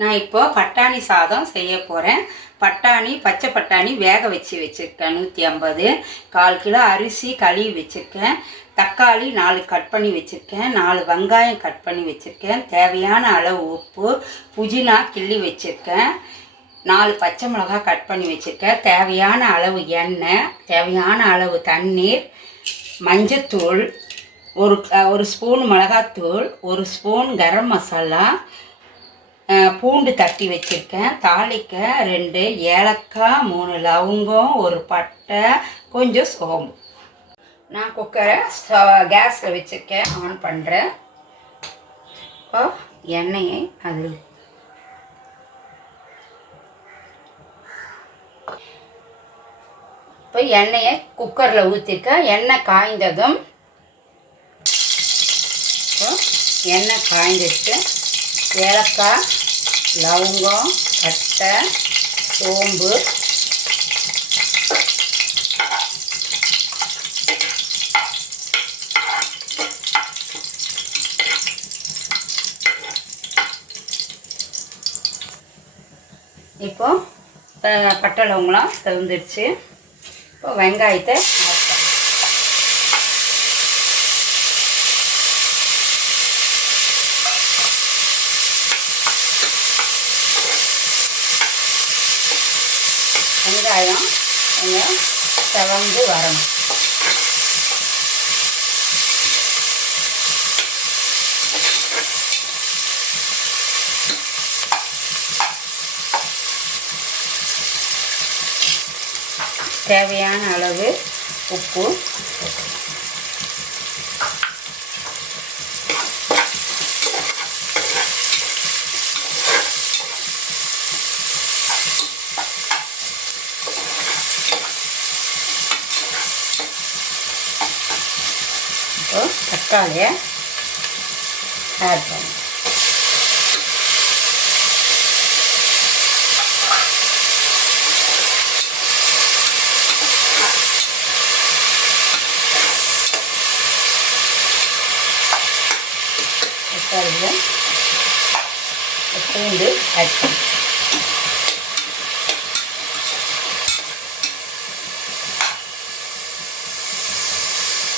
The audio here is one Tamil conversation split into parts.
நான் இப்போ பட்டாணி சாதம் செய்ய போகிறேன் பட்டாணி பச்சை பட்டாணி வேக வச்சு வச்சுருக்கேன். நூற்றி ஐம்பது. கால் கிலோ அரிசி கழுவி வச்சுருக்கேன். தக்காளி நாலு கட் பண்ணி வச்சுருக்கேன். நாலு வெங்காயம் கட் பண்ணி வச்சுருக்கேன். தேவையான அளவு உப்பு புதினா கிள்ளி வச்சுருக்கேன். நாலு பச்சை மிளகாய் கட் பண்ணி வச்சுருக்கேன். தேவையான அளவு எண்ணெய் தேவையான அளவு தண்ணீர் மஞ்சத்தூள் ஒரு ஒரு ஸ்பூன் மிளகாத்தூள் ஒரு ஸ்பூன் கரம் மசாலா பூண்டு தட்டி வச்சுருக்கேன். தாளிக்க ரெண்டு ஏலக்காய் மூணு லவங்கம் ஒரு பட்டை கொஞ்சம் சோம்பு. நான் குக்கரை கேஸில் வச்சுருக்கேன். ஆன் பண்ணுறேன் இப்போ எண்ணெயை அதில் இப்போ எண்ணெயை குக்கரில் ஊற்றிருக்கேன் எண்ணெய் காய்ந்ததும் எண்ணெய் காய்ந்துட்டு ஏலக்காய் லவங்கம் பட்டை சோம்பு. இப்போ பட்டை லவங்கலாம் தகுந்துருச்சு இப்போ வெங்காயத்தை வெங்காயம் கொஞ்சம் செவந்து வரணும். தேவையான அளவு உப்பு இப்போ தக்காளியை ஆட் பண்ணும் தக்காளியை பூண்டு ஆட் பண்ணும்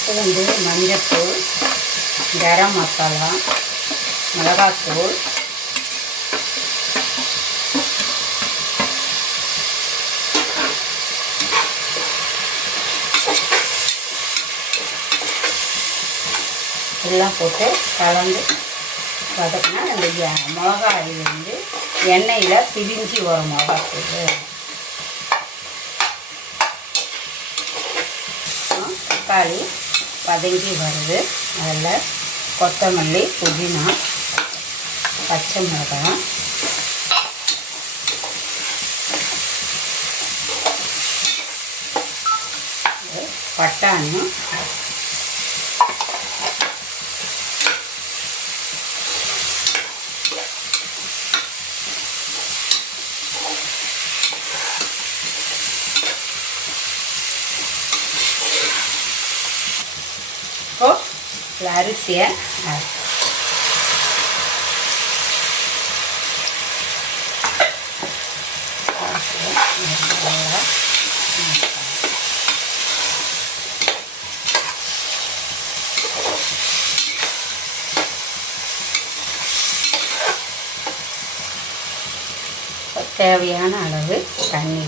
பண்ணணும் பூண்டு மஞ்சத்தூள் கரம் மசாலா மிளகாத்தூள். எல்லாம் போட்டு கலந்து வதக்கினா அந்த மிளகா மிளகாய் வந்து எண்ணெயில் பிரிஞ்சு வரும் மிளகாத்தூள். தக்காளி வதங்கி வருது. அதில் கொத்தமல்லி புதினா பச்சை மிளகாய். இது பட்டாணி இப்போ இதில் அரிசியை அரிசியை தேவையான அளவு தண்ணி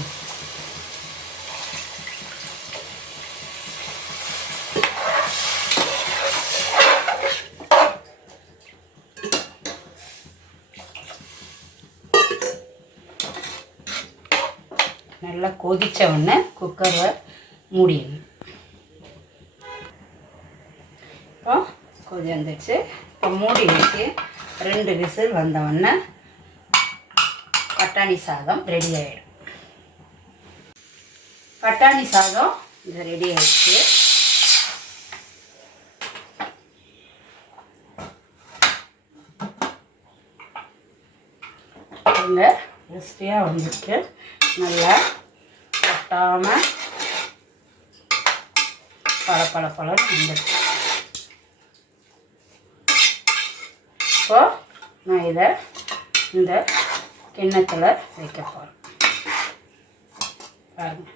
நல்லா கொதித்த உடனே குக்கரை மூடிடணும். இப்போ கொதி வந்துடுச்சு. இப்போ மூடி வச்சு ரெண்டு விசில் வந்த உடனே பட்டாணி சாதம் ரெடி ஆகிடும் பட்டாணி சாதம் இது ரெடி ஆகிடுச்சு பாருங்க டேஸ்டியாக வந்துருக்கு. நல்லா கொட்டாமல் பல பல பழம் வந்துருக்கு. இப்போ நான் இதை இந்த கிண்ணத்தில் வைக்க போகிறேன் பாருங்கள்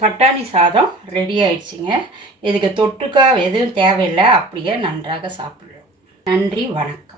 பட்டாணி சாதம் ரெடி ஆயிடுச்சுங்க. இதுக்கு தொட்டுக்கா எதுவும் தேவையில்லை. அப்படியே நன்றாக சாப்பிட்றோம். நன்றி வணக்கம்.